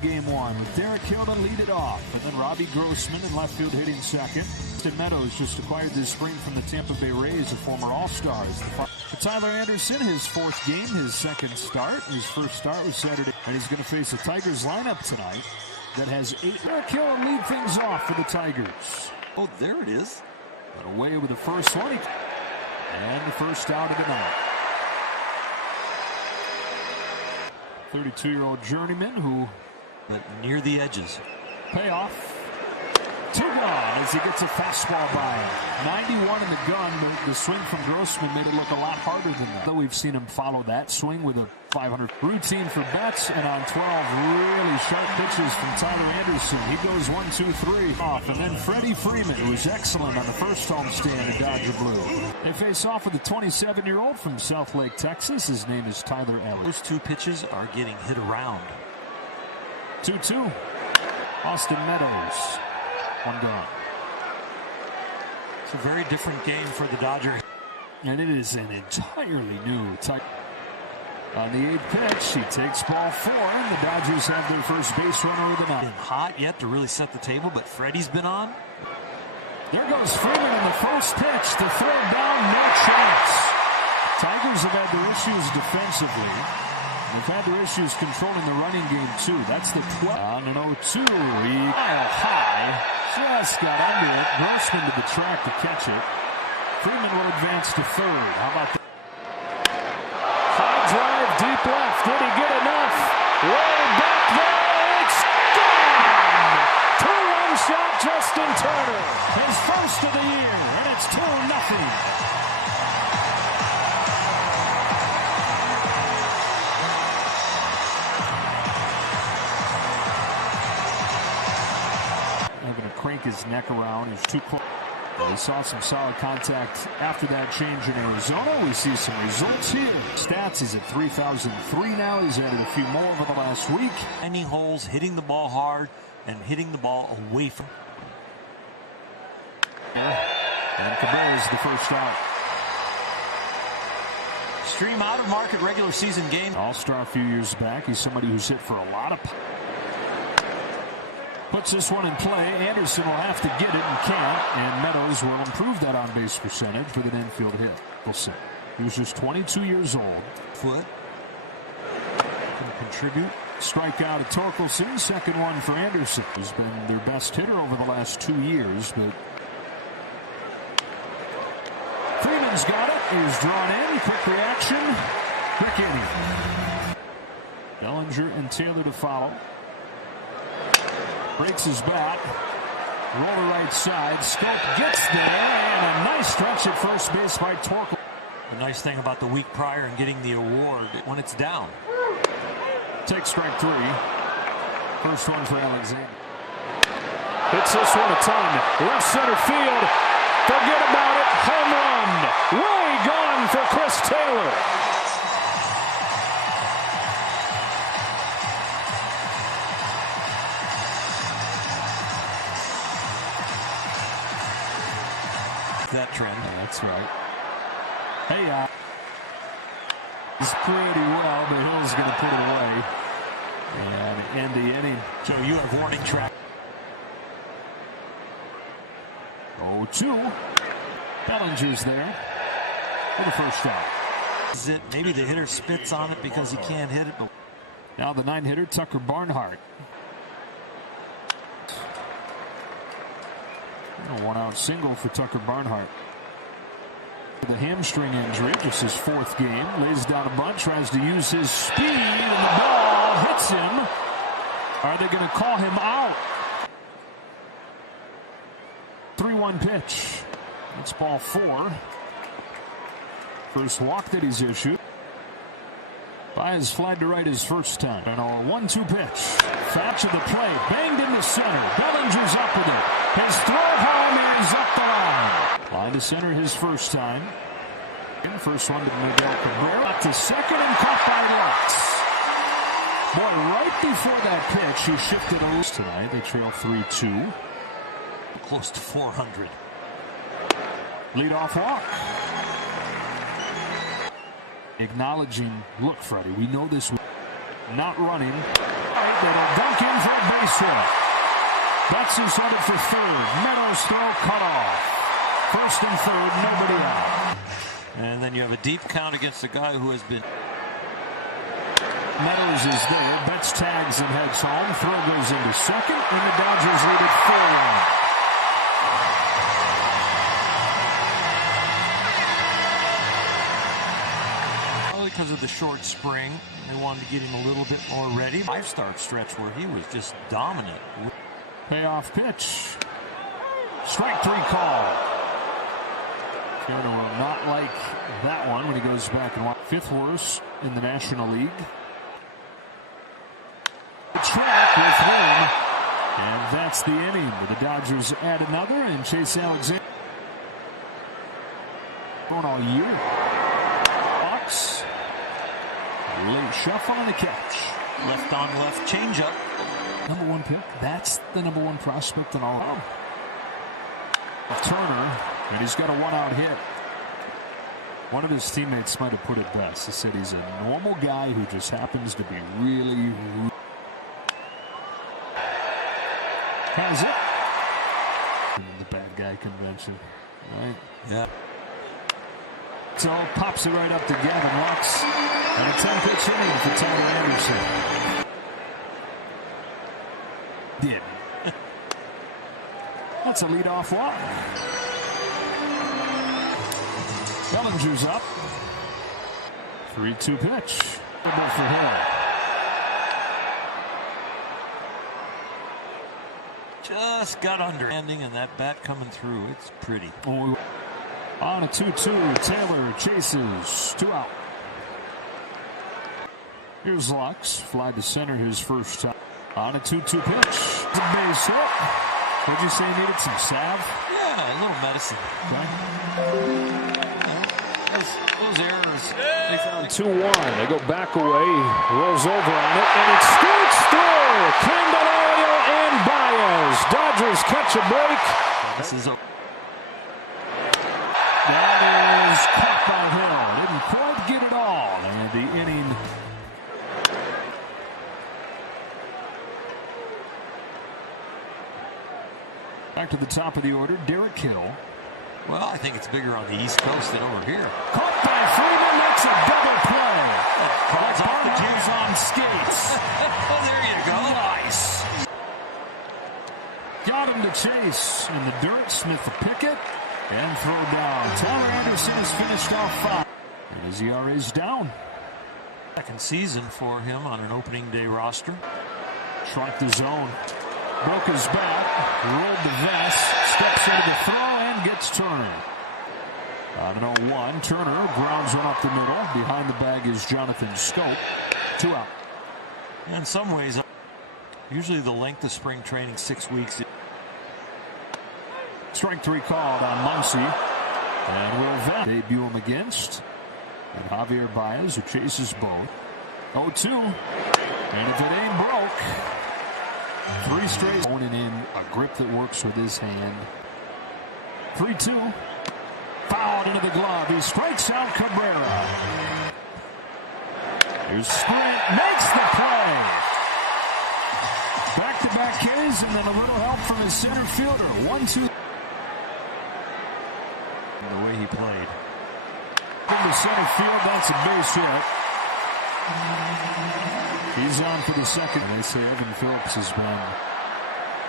Game one with Derek Hill to lead it off, and then Robbie Grossman in left field hitting second. Austin Meadows just acquired this spring from the Tampa Bay Rays, a former All-Star. Tyler Anderson, his fourth game, his second start. His first start was Saturday, and he's going to face the Tigers lineup tonight that has 8. Derek Hill will lead things off for the Tigers. Oh, there it is. But away with the first one, and the first out of the night. 32-year-old journeyman who but near the edges. Payoff. 2 gone as he gets a fastball by him. 91 in the gun, but the swing from Grossman made it look a lot harder than that. Though we've seen him follow that swing with a 500 routine for Betts, and on 12 really sharp pitches from Tyler Anderson. He goes 1, 2, 3 off, and then Freddie Freeman, who was excellent on the first homestand in Dodger Blue. They face off with a 27-year-old from South Lake, Texas. His name is Tyler Ellis. Those 2 pitches are getting hit around. 2-2. Austin Meadows. 1 gone. It's a very different game for the Dodgers. And it is an entirely new type. On the 8th pitch, he takes ball 4, and the Dodgers have their first base runner of the night. Been hot yet to really set the table, but Freddie's been on. There goes Freeman in the first pitch. The throw down, no chance. Tigers have had their issues defensively. They've had their issues controlling the running game, too. That's the 12. On an 0-2. He mile high. Just got under it. Grossman to the track to catch it. Freeman will advance to third. How about that? High drive, deep left. Did he get enough? Way back there. It's gone! 2-run shot, Justin Turner. His first of the year, and it's 2-0. Crank his neck around. He's too close. We saw some solid contact after that change in Arizona. We see some results here. Stats, he's at 3,003 now. He's added a few more over the last week. Any holes, hitting the ball hard, and hitting the ball away from. And Cabrera's the first out. Stream out of market regular season game. All-star a few years back. He's somebody who's hit for a lot of. Puts this one in play. Anderson will have to get it and can't. And Meadows will improve that on-base percentage with an infield hit. We'll see. He was just 22 years old. Foot. Can contribute. Strikeout at Torkelson. Second one for Anderson. He's been their best hitter over the last 2 years. But Freeman's got it. He's drawn in. Quick reaction. Quick inning. Bellinger and Taylor to follow. Breaks his bat. Roller right side. Scope gets there. And a nice stretch at first base by Torkel. The nice thing about the week prior and getting the award when it's down. Take strike 3. First one for Alexander. Hits this one a ton. Left center field. Forget about it. Home run. Way gone for Chris Taylor. That trend. Oh, that's right. Hey, he's pretty well, but Hill's going to put it away. And end the inning. So you have warning track. 0-2. Bellinger's there for the first out. Is it maybe the hitter spits on it because he can't hit it? But now the 9-hitter, Tucker Barnhart. A 1-out single for Tucker Barnhart. The hamstring injury, just his 4th game. Lays down a bunt, tries to use his speed, and the ball hits him. Are they going to call him out? 3-1 pitch. It's ball 4. First walk that he's issued. Baez flied to right his first time. And a 1-2 pitch. Thatch of the plate. Banged into center. Bellinger's up with it. His throw home is up the line. Line to center his first time. And first one to Miguel Cabrera. Up to second and caught by Lutz. Boy, right before that pitch, he shifted over tonight. They trail 3-2. Close to 400. Leadoff walk. Acknowledging, look, Freddie, we know this. Not running. It'll dunk in for a base hit. Betts is headed for third. Meadows throw cut off. First and third, nobody out. And then you have a deep count against a guy who has been... Meadows is there. Betts tags and heads home. Throw goes into second, and the Dodgers lead it 4-1. Because of the short spring, they wanted to get him a little bit more ready. 5-start stretch where he was just dominant. Payoff pitch. Strike 3 call. Fiona will not like that one when he goes back and watch. 5th worst in the National League. Track with him, and that's the inning. The Dodgers add another, and Chase Alexander going all year. Fox. Late shuffle on the catch. Left on left changeup. Number 1 pick. That's the number 1 prospect in all. Turner, and he's got a 1-out hit. One of his teammates might have put it best. He said he's a normal guy who just happens to be really. Has it. The bad guy convention, right? Yeah. So pops it right up to Gavin Lux. And a 10-pitch inning for Tyler Anderson. Did. That's a leadoff walk. Bellinger's up. 3-2 pitch. Good for him. Just got under. Ending and that bat coming through. It's pretty. Oh, on a 2-2, Taylor chases. 2 out. Here's Lux. Fly to center his first time. On a 2-2 pitch. It's a base hit. Would you say he needed some salve? Yeah, a little medicine. Okay. Those errors. They felt like 2-1. They go back away. Rolls over on it, and it skirts through. Candelario and Baez. Dodgers catch a break. This is a... That is caught by Hill. Didn't quite get it all. And the inning. Back to the top of the order, Derek Hill. Well, I think it's bigger on the East Coast than over here. Caught by Freeman, that's a double play. Calls off the Barnes on skates. Oh, there you go. Nice. Got him to chase in the dirt. Smith to pick it and throw down. Tyler Anderson has finished off 5. And his ERA's down. Second season for him on an opening day roster. Shrunk the zone. Broke his back. Rolled the vest. Steps into the throw and gets Turner. On an 0-1, Turner grounds one up the middle. Behind the bag is Jonathan Scope. 2 out. In some ways, usually the length of spring training, 6 weeks. Strike 3 called on Muncy. And Will Vest debut him against. And Javier Baez, who chases both. 0-2. And if it ain't broke, 3 straight. Owning in a grip that works with his hand. 3-2. Fouled into the glove. He strikes out Cabrera. Here's Sprint. Makes the play. Back-to-back Ks and then a little help from his center fielder. 1-2. The way he played. Into center field. That's a base hit. He's on for the second. They say Evan Phillips has been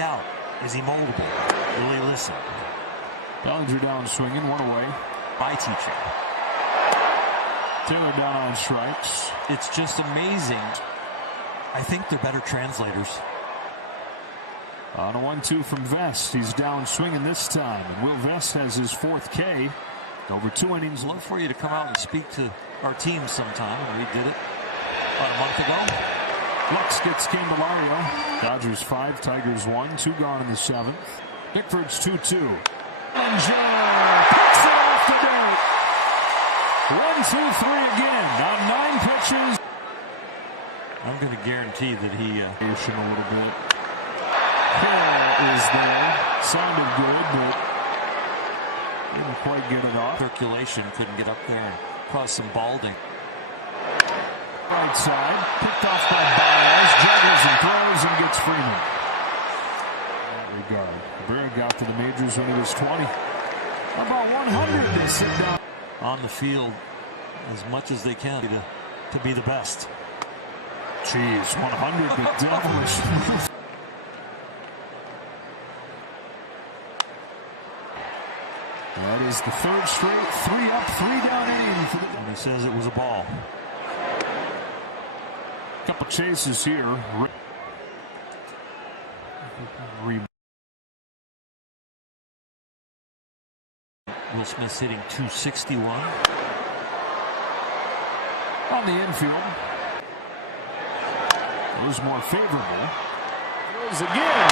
out. Is he moldable? Will he listen? Bellinger down swinging, 1 away. By teaching. Taylor down on strikes. It's just amazing. I think they're better translators. On a 1-2 from Vest. He's down swinging this time. And Will Vest has his 4th K. Over 2 innings. I'd love for you to come out and speak to our team sometime. We did it about a month ago. Lux gets Candelario. Dodgers 5, Tigers 1. 2 gone in the 7th. Bickford's 2-2. Bellinger picks it off the dirt. 1-2-3 again. On 9 pitches. I'm going to guarantee that he A little bit. Hill is there. Sounded good, but didn't quite get it off. circulation couldn't get up there and cause some balding. right side. Picked off by Baez. Juggles and throws and gets Freeman. In that regard, Cabrera got to the majors when he was 20. About 100 they sit down. On the field as much as they can to be the best. Jeez, 100 the devilish. That is the third straight 3 up, 3 down inning for the. And he says it was a ball. Couple chases here. Will Smith's hitting .261 on the infield. Those more favorable. Throws again.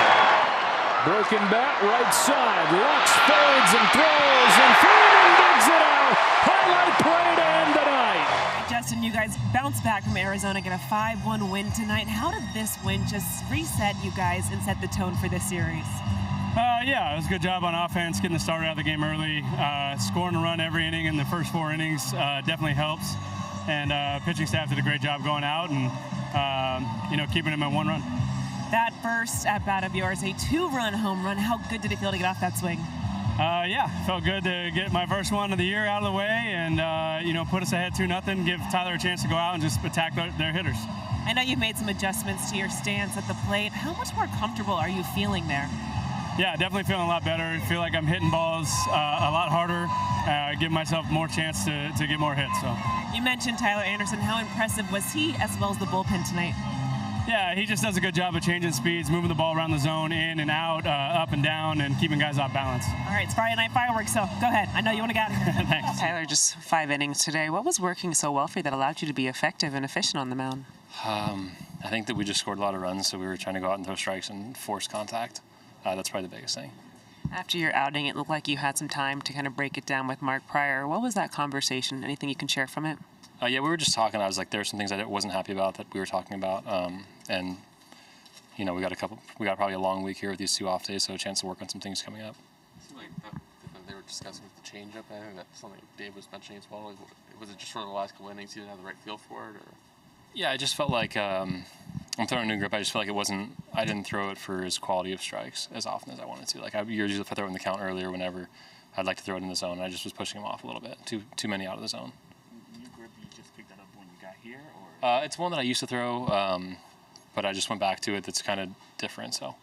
Broken bat right side. Lux fades and throws, and Freeman digs it out. Highlight play to end the night. Justin, you guys bounce back from Arizona, get a 5-1 win tonight. How did this win just reset you guys and set the tone for this series? Yeah, it was a good job on offense, getting the starter out of the game early. Scoring a run every inning in the first 4 innings definitely helps. And pitching staff did a great job going out and, keeping him at 1 run. That first at-bat of yours, a 2-run home run. How good did it feel to get off that swing? Yeah, felt good to get my first one of the year out of the way and, put us ahead 2-0, give Tyler a chance to go out and just attack their hitters. I know you've made some adjustments to your stance at the plate. How much more comfortable are you feeling there? Yeah, definitely feeling a lot better. I feel like I'm hitting balls a lot harder, give myself more chance to get more hits. So. You mentioned Tyler Anderson. How impressive was he as well as the bullpen tonight? Yeah, he just does a good job of changing speeds, moving the ball around the zone, in and out, up and down, and keeping guys off balance. All right, it's Friday Night Fireworks, so go ahead. I know you want to get out of here. Thanks. Tyler, just 5 innings today. What was working so well for you that allowed you to be effective and efficient on the mound? I think that we just scored a lot of runs, so we were trying to go out and throw strikes and force contact. That's probably the biggest thing. After your outing, it looked like you had some time to kind of break it down with Mark Pryor. What was that conversation? Anything you can share from it? Yeah, we were just talking. I was like, there were some things I wasn't happy about that we were talking about, and we got probably a long week here with these 2 off days, so a chance to work on some things coming up. Like they were discussing the changeup, I think that's something Dave was mentioning as well. Was it just for the last couple innings you didn't have the right feel for it, or? Yeah, I just felt like I'm throwing a new grip. I just felt like I didn't throw it for his quality of strikes as often as I wanted to. Like usually if I throw it in the count earlier, whenever I'd like to throw it in the zone. I just was pushing him off a little bit. Too many out of the zone. New grip, you just picked that up when you got here, or? It's one that I used to throw, but I just went back to it. That's kind of different. So.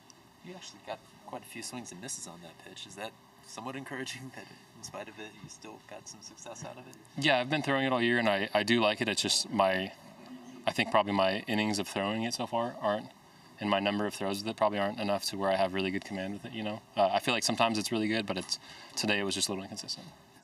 You actually got quite a few swings and misses on that pitch. Is that somewhat encouraging that in spite of it, you still got some success out of it? Yeah, I've been throwing it all year, and I do like it. It's just I think probably my innings of throwing it so far aren't, and my number of throws with it probably aren't enough to where I have really good command with it, I feel like sometimes it's really good, but today it was just a little inconsistent.